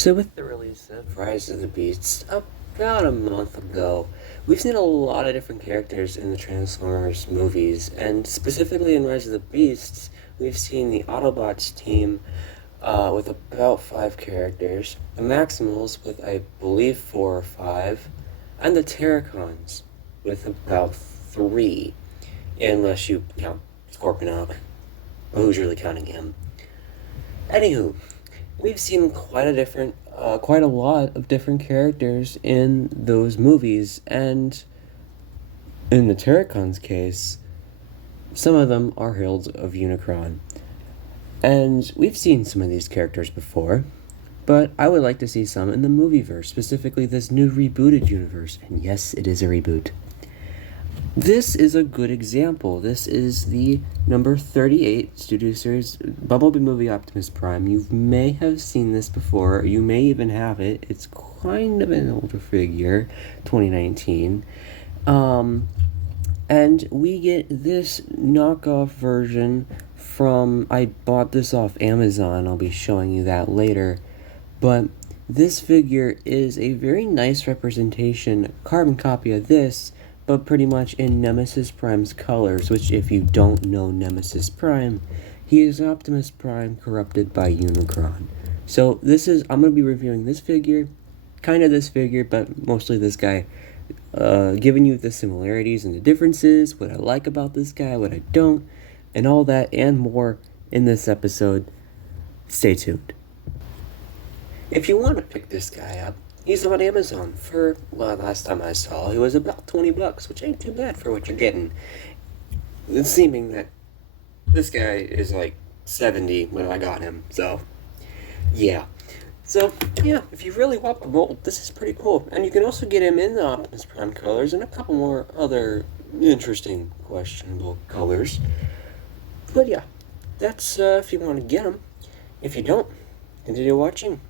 So with the release of Rise of the Beasts about a month ago, we've seen a lot of different characters in the Transformers movies, and specifically in Rise of the Beasts, we've seen the Autobots team with about 5 characters, the Maximals with I believe 4 or 5, and the Tearcons with about 3, unless you count Scorponok. Who's really counting him? Anywho, we've seen quite a lot of different characters in those movies, and in the Tearcon's case, some of them are heralds of Unicron. And we've seen some of these characters before, but I would like to see some in the movieverse, specifically this new rebooted universe. And yes, it is a reboot. This is a good example. This is the number 38 Studio Series Bumblebee movie Optimus Prime. You may have seen this before. You may even have it. It's kind of an older figure, 2019. And we get this knockoff version from, I bought this off Amazon. I'll be showing you that later. But this figure is a very nice representation, carbon copy of this, but pretty much in Nemesis Prime's colors, which if you don't know Nemesis Prime, he is Optimus Prime corrupted by Unicron. So I'm going to be reviewing this figure, kind of this figure, but mostly this guy, giving you the similarities and the differences, what I like about this guy, what I don't, and all that and more in this episode. Stay tuned. If you want to pick this guy up, he's on Amazon for, well, last time I saw, he was about $20, which ain't too bad for what you're getting. It's seeming that this guy is like 70 when I got him, so, yeah. So, yeah, if you really want the mold, this is pretty cool. And you can also get him in the Optimus Prime colors and a couple more other interesting, questionable colors. But yeah, that's if you want to get him. If you don't, continue watching.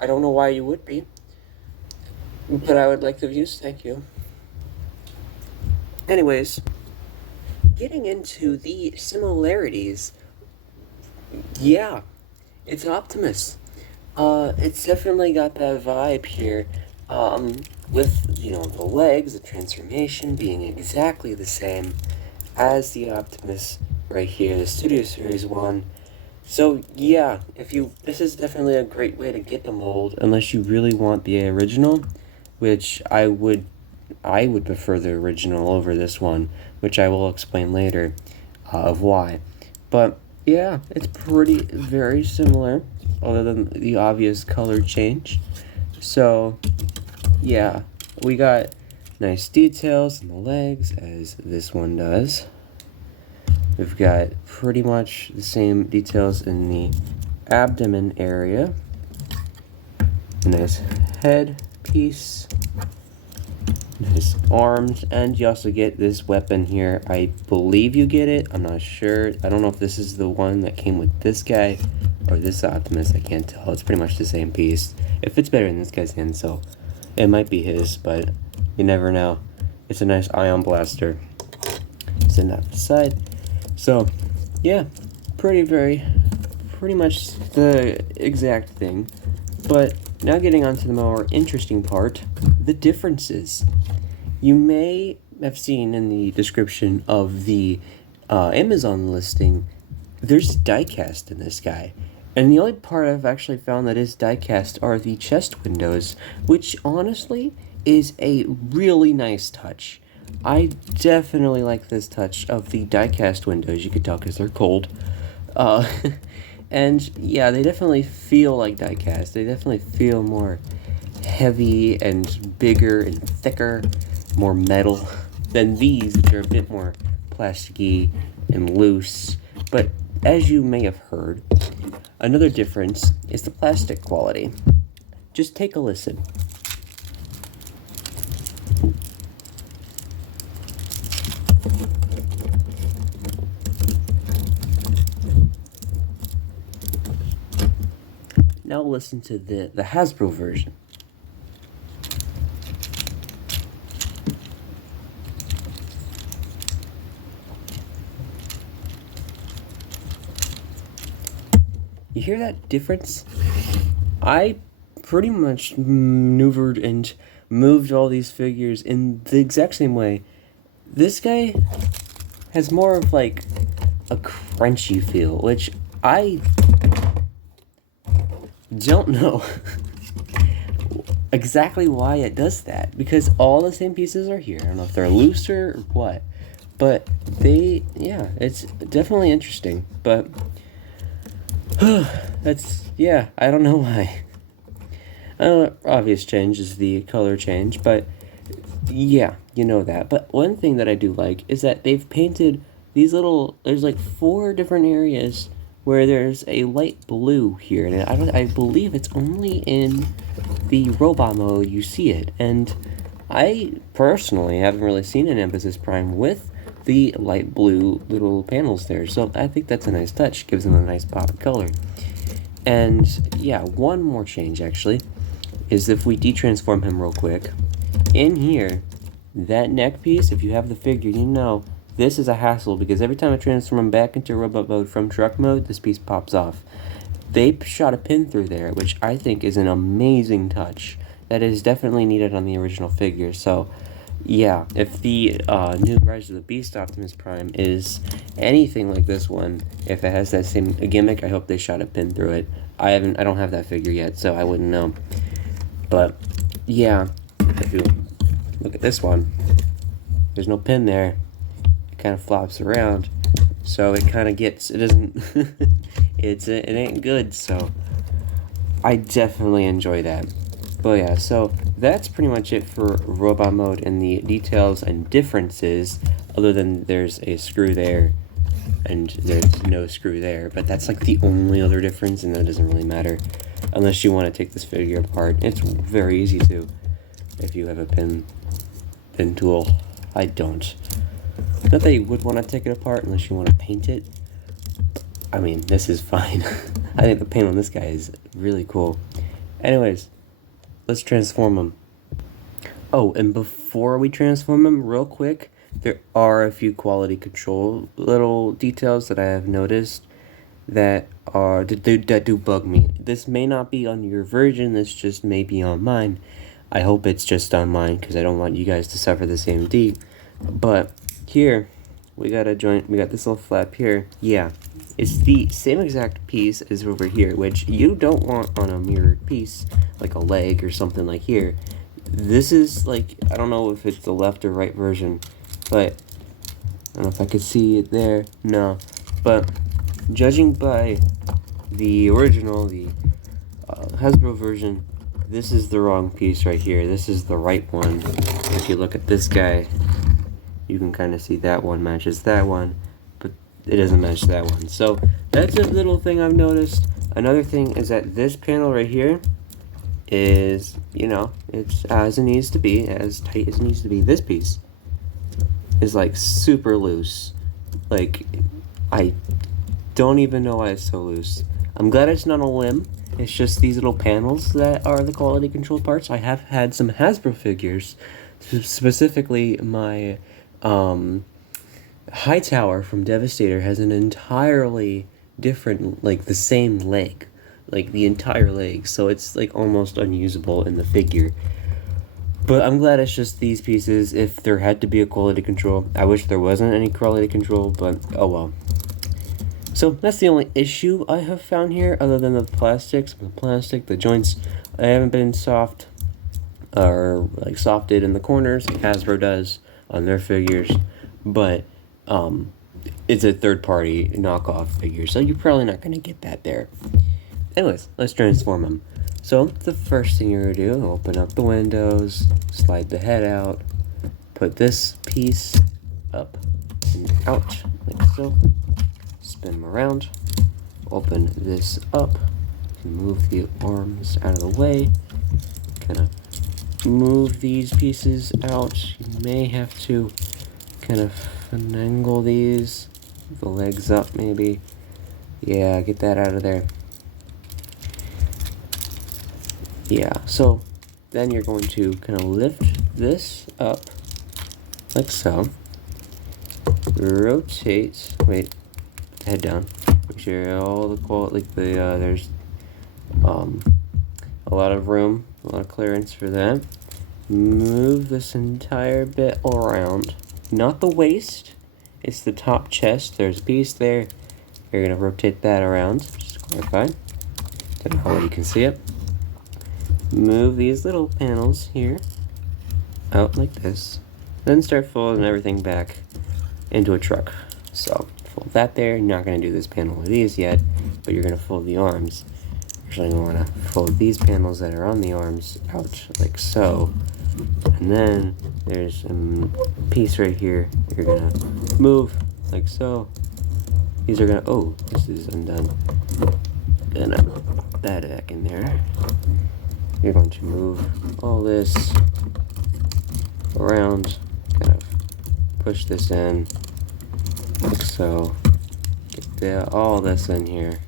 I don't know why you would be, but I would like the views, thank you. Anyways, getting into the similarities, yeah, it's Optimus. It's definitely got that vibe here, with, the legs, the transformation being exactly the same as the Optimus right here, the Studio Series one. So yeah, this is definitely a great way to get the mold, unless you really want the original, which I would prefer the original over this one, which I will explain later, of why. But yeah, it's very similar, other than the obvious color change. So yeah, we got nice details in the legs, as this one does. We've got pretty much the same details in the abdomen area. A nice head piece, nice arms, and you also get this weapon here. I believe you get it. I'm not sure. I don't know if this is the one that came with this guy or this Optimus. I can't tell. It's pretty much the same piece. It fits better in this guy's hand, so it might be his, but you never know. It's a nice ion blaster. Send that to the side. So, yeah, pretty much the exact thing. But now getting on to the more interesting part, the differences. You may have seen in the description of the Amazon listing, there's diecast in this guy. And the only part I've actually found that is diecast are the chest windows, which honestly is a really nice touch. I definitely like this touch of the diecast windows. You could tell because they're cold. And yeah, they definitely feel like diecast. They definitely feel more heavy and bigger and thicker, more metal than these, which are a bit more plasticky and loose. But as you may have heard, another difference is the plastic quality. Just take a listen. Now listen to the Hasbro version. You hear that difference? I pretty much maneuvered and moved all these figures in the exact same way. This guy has more of like a crunchy feel, which I don't know exactly why it does that, because all the same pieces are here. I don't know if they're looser or what, but yeah, it's definitely interesting. But I don't know why. Obvious change is the color change, but yeah, you know that. But one thing that I do like is that they've painted these there's like 4 different areas where there's a light blue here, and I believe it's only in the robot mode you see it. And I personally haven't really seen a Nemesis Prime with the light blue little panels there, so I think that's a nice touch. Gives them a nice pop of color. And yeah, one more change actually is if we detransform him real quick. In here, that neck piece, if you have the figure, you know this is a hassle, because every time I transform him back into robot mode from truck mode, this piece pops off. They shot a pin through there, which I think is an amazing touch. That is definitely needed on the original figure. So yeah, if the new Rise of the Beast Optimus Prime is anything like this one, if it has that same gimmick, I hope they shot a pin through it. I don't have that figure yet, so I wouldn't know. But yeah, if you look at this one, there's no pin there. It kind of flops around, so it kind of gets, it doesn't, it ain't good. So I definitely enjoy that. But yeah, so that's pretty much it for robot mode and the details and differences, other than there's a screw there and there's no screw there. But that's like the only other difference, and that doesn't really matter unless you want to take this figure apart. It's very easy to, if you have a pin tool. I don't. Not that you would want to take it apart unless you want to paint it. I mean, this is fine. I think the paint on this guy is really cool. Anyways, let's transform him. Oh, and before we transform him, real quick, there are a few quality control little details that I have noticed that do bug me. This may not be on your version, this just may be on mine. I hope it's just on mine, because I don't want you guys to suffer the same deed. But here, we got a joint, we got this little flap here. Yeah, it's the same exact piece as over here, which you don't want on a mirrored piece, like a leg or something like here. This is like, I don't know if it's the left or right version, but I don't know if I could see it there. No, but judging by the original, the Hasbro version, this is the wrong piece right here. This is the right one. If you look at this guy, you can kind of see that one matches that one, but it doesn't match that one. So that's a little thing I've noticed. Another thing is that this panel right here is, you know, it's as it needs to be, as tight as it needs to be. This piece is like super loose. Like, I don't even know why it's so loose. I'm glad it's not a limb. It's just these little panels that are the quality control parts. I have had some Hasbro figures, specifically my Hightower from Devastator has an entirely different, like the same leg, like the entire leg, so it's like almost unusable in the figure. But I'm glad it's just these pieces. If there had to be a quality control, I wish there wasn't any quality control, but oh well. So that's the only issue I have found here, other than the plastics. The joints, I haven't been soft or like softed in the corners like Hasbro does on their figures, but it's a third-party knockoff figure, so you're probably not going to get that there. Anyways, let's transform them. So the first thing you're going to do, open up the windows, slide the head out, put this piece up and out like so. Spin them around, open this up, move the arms out of the way, kind of move these pieces out. You may have to kind of finagle these, the legs up maybe. Yeah, get that out of there. Yeah, so then you're going to kind of lift this up like so, rotate, wait, head down, make sure all the quality, like the there's all a lot of room, a lot of clearance for that. Move this entire bit around. Not the waist, it's the top chest. There's a piece there. You're gonna rotate that around, just to clarify. Don't know how well you can see it. Move these little panels here out like this. Then start folding everything back into a truck. So fold that there. You're not gonna do this panel with these yet, but you're gonna fold the arms. Actually, you wanna fold these panels that are on the arms out like so. And then there's a piece right here you're gonna move like so. These are gonna, oh, this is undone. Gonna put that back in there. You're going to move all this around, kind of push this in like so. Get all this in here.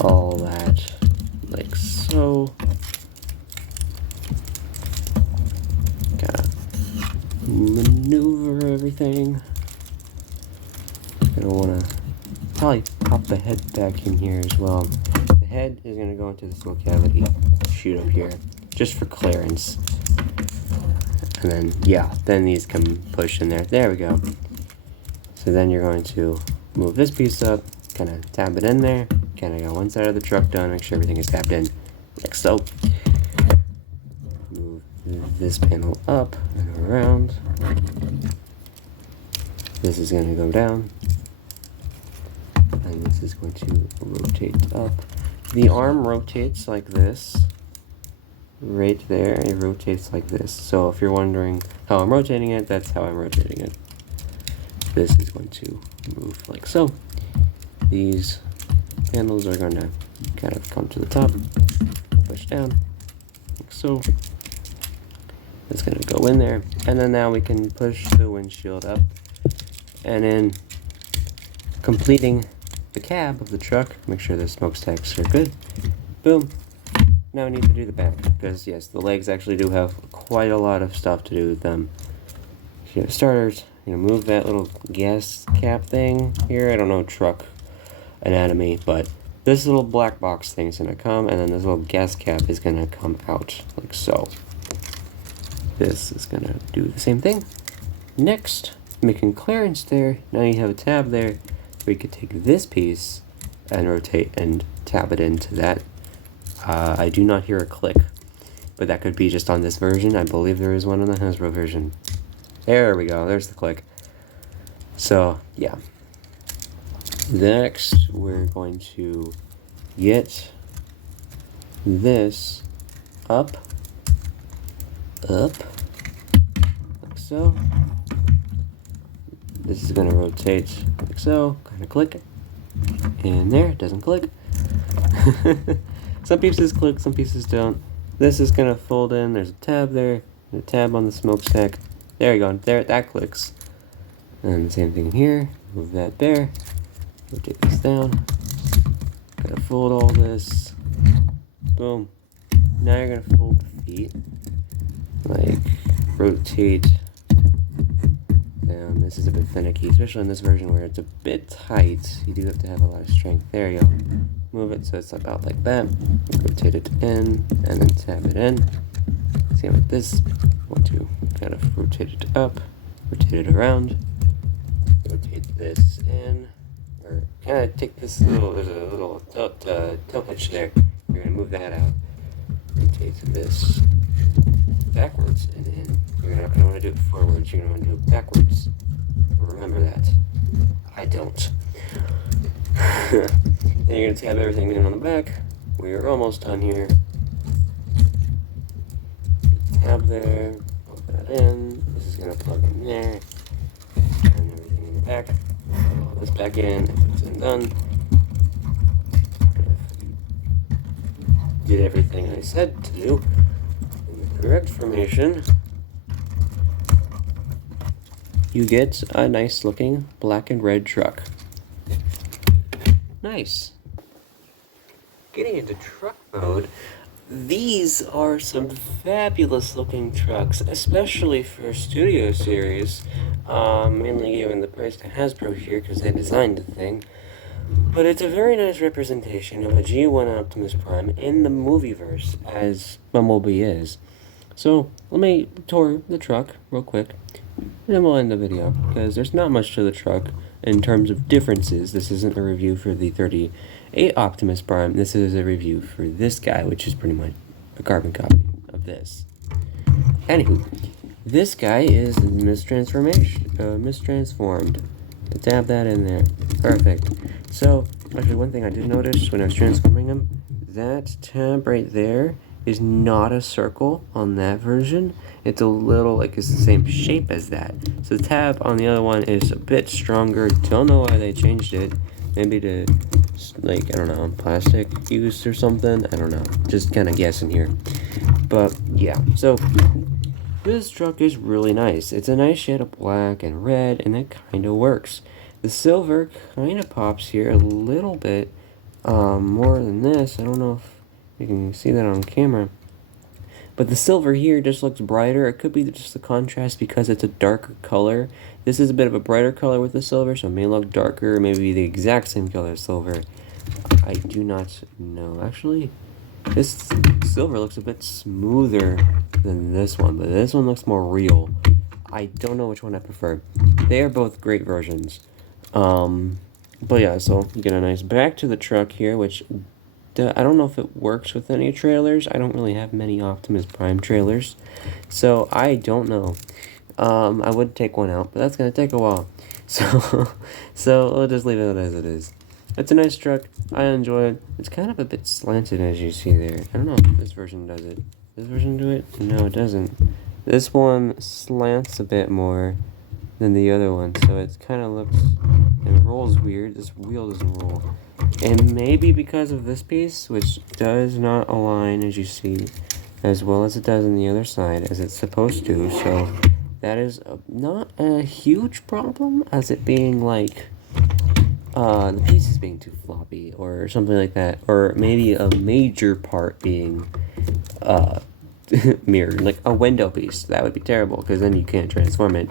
All that like so. Gotta maneuver everything. Gonna wanna probably pop the head back in here as well. The head is gonna go into this little cavity, shoot up here, just for clearance. And then, yeah, then these can push in there. There we go. So then you're going to move this piece up, kind of tab it in there, kind of got one side of the truck done, make sure everything is tapped in, like so. Move this panel up and around. This is going to go down, and this is going to rotate up. The arm rotates like this. Right there, it rotates like this. So if you're wondering how I'm rotating it, that's how I'm rotating it. This is going to move like so. These panels are going to kind of come to the top, push down, like so. It's going to go in there, and then now we can push the windshield up, and in completing the cab of the truck, make sure the smokestacks are good. Boom. Now we need to do the back, because yes, the legs actually do have quite a lot of stuff to do with them. If you have starters, you're gonna move that little gas cap thing here. I don't know truck anatomy, but this little black box thing is gonna come, and then this little gas cap is gonna come out like so. This is gonna do the same thing. Next, making clearance there. Now you have a tab there, where you could take this piece and rotate and tab it into that. I do not hear a click, but that could be just on this version. I believe there is one on the Hasbro version. There we go, there's the click. So, yeah. Next, we're going to get this up, like so. This is going to rotate like so, kind of click, and there, it doesn't click. Some pieces click, some pieces don't. This is gonna fold in. There's a tab there, and a tab on the smokestack. There you go. There, that clicks. And the same thing here. Move that there. Rotate this down. Gotta fold all this. Boom. Now you're gonna fold the feet. Like rotate down. This is a bit finicky, especially in this version where it's a bit tight. You do have to have a lot of strength. There you go. Move it so it's about like that. Rotate it in, and then tab it in. Same with this. Want to kind of rotate it up, rotate it around, rotate this in, or kind of take this little, there's a little tilt hitch there. You're gonna move that out. Rotate this backwards and in. You're not gonna want to do it forwards. You're gonna want to do it backwards. Remember that. I don't. Then you're going to tab everything in on the back. We are almost done here. Tab there, plug that in. This is going to plug in there. And everything in the back. Plug all this back in. It's done. Did everything I said to do in the correct formation. You get a nice looking black and red truck. Nice. Getting into truck mode, these are some fabulous looking trucks, especially for Studio Series, mainly given the price to Hasbro here because they designed the thing. But it's a very nice representation of a G1 Optimus Prime in the movieverse, as Bumblebee is. So, let me tour the truck real quick, and then we'll end the video, because there's not much to the truck in terms of differences. This isn't a review for the 38 Optimus Prime, this is a review for this guy, which is pretty much a carbon copy of this. Anywho, this guy is mistransformed. Dab that in there. Perfect. So, actually, one thing I did notice when I was transforming him, that tab right there is not a circle on that version. It's a little, like, it's the same shape as that. So the tab on the other one is a bit stronger. Don't know why they changed it. Maybe to, like, I don't know, plastic use or something. I don't know. Just kind of guessing here. But, yeah. So, this truck is really nice. It's a nice shade of black and red, and it kind of works. The silver kind of pops here a little bit more than this. I don't know if you can see that on camera. But the silver here just looks brighter. It could be just the contrast because it's a darker color. This is a bit of a brighter color with the silver, so it may look darker, maybe the exact same color as silver. I do not know. Actually, this silver looks a bit smoother than this one, but this one looks more real. I don't know which one I prefer. They are both great versions. But yeah, so you get a nice back to the truck here, which I don't know if it works with any trailers. I don't really have many Optimus Prime trailers, so I don't know. I would take one out, but that's gonna take a while. So we'll just leave it as it is. It's a nice truck. I enjoy it. It's kind of a bit slanted, as you see there. I don't know if this version does it. This version do it? No, it doesn't. This one slants a bit more than the other one, so it kind of looks and rolls weird. This wheel doesn't roll. And maybe because of this piece, which does not align, as you see, as well as it does on the other side, as it's supposed to. So that is not a huge problem, as it being like the pieces being too floppy or something like that, or maybe a major part being mirrored, like a window piece. That would be terrible because then you can't transform it.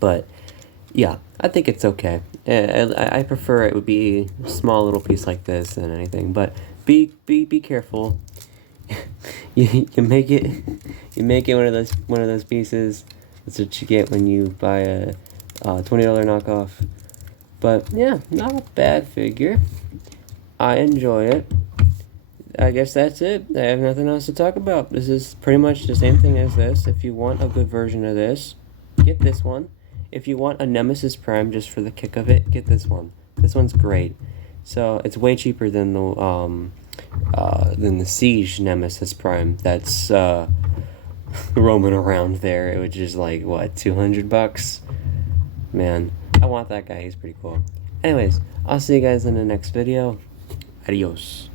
But yeah, I think it's okay. I prefer it would be a small little piece like this than anything. But be careful. you make it one of those pieces. That's what you get when you buy a $20 knockoff. But yeah, not a bad figure. I enjoy it. I guess that's it. I have nothing else to talk about. This is pretty much the same thing as this. If you want a good version of this, get this one. If you want a Nemesis Prime just for the kick of it, get this one. This one's great. So it's way cheaper than the Siege Nemesis Prime that's roaming around there, which is like what, $200? Man, I want that guy. He's pretty cool. Anyways, I'll see you guys in the next video. Adios.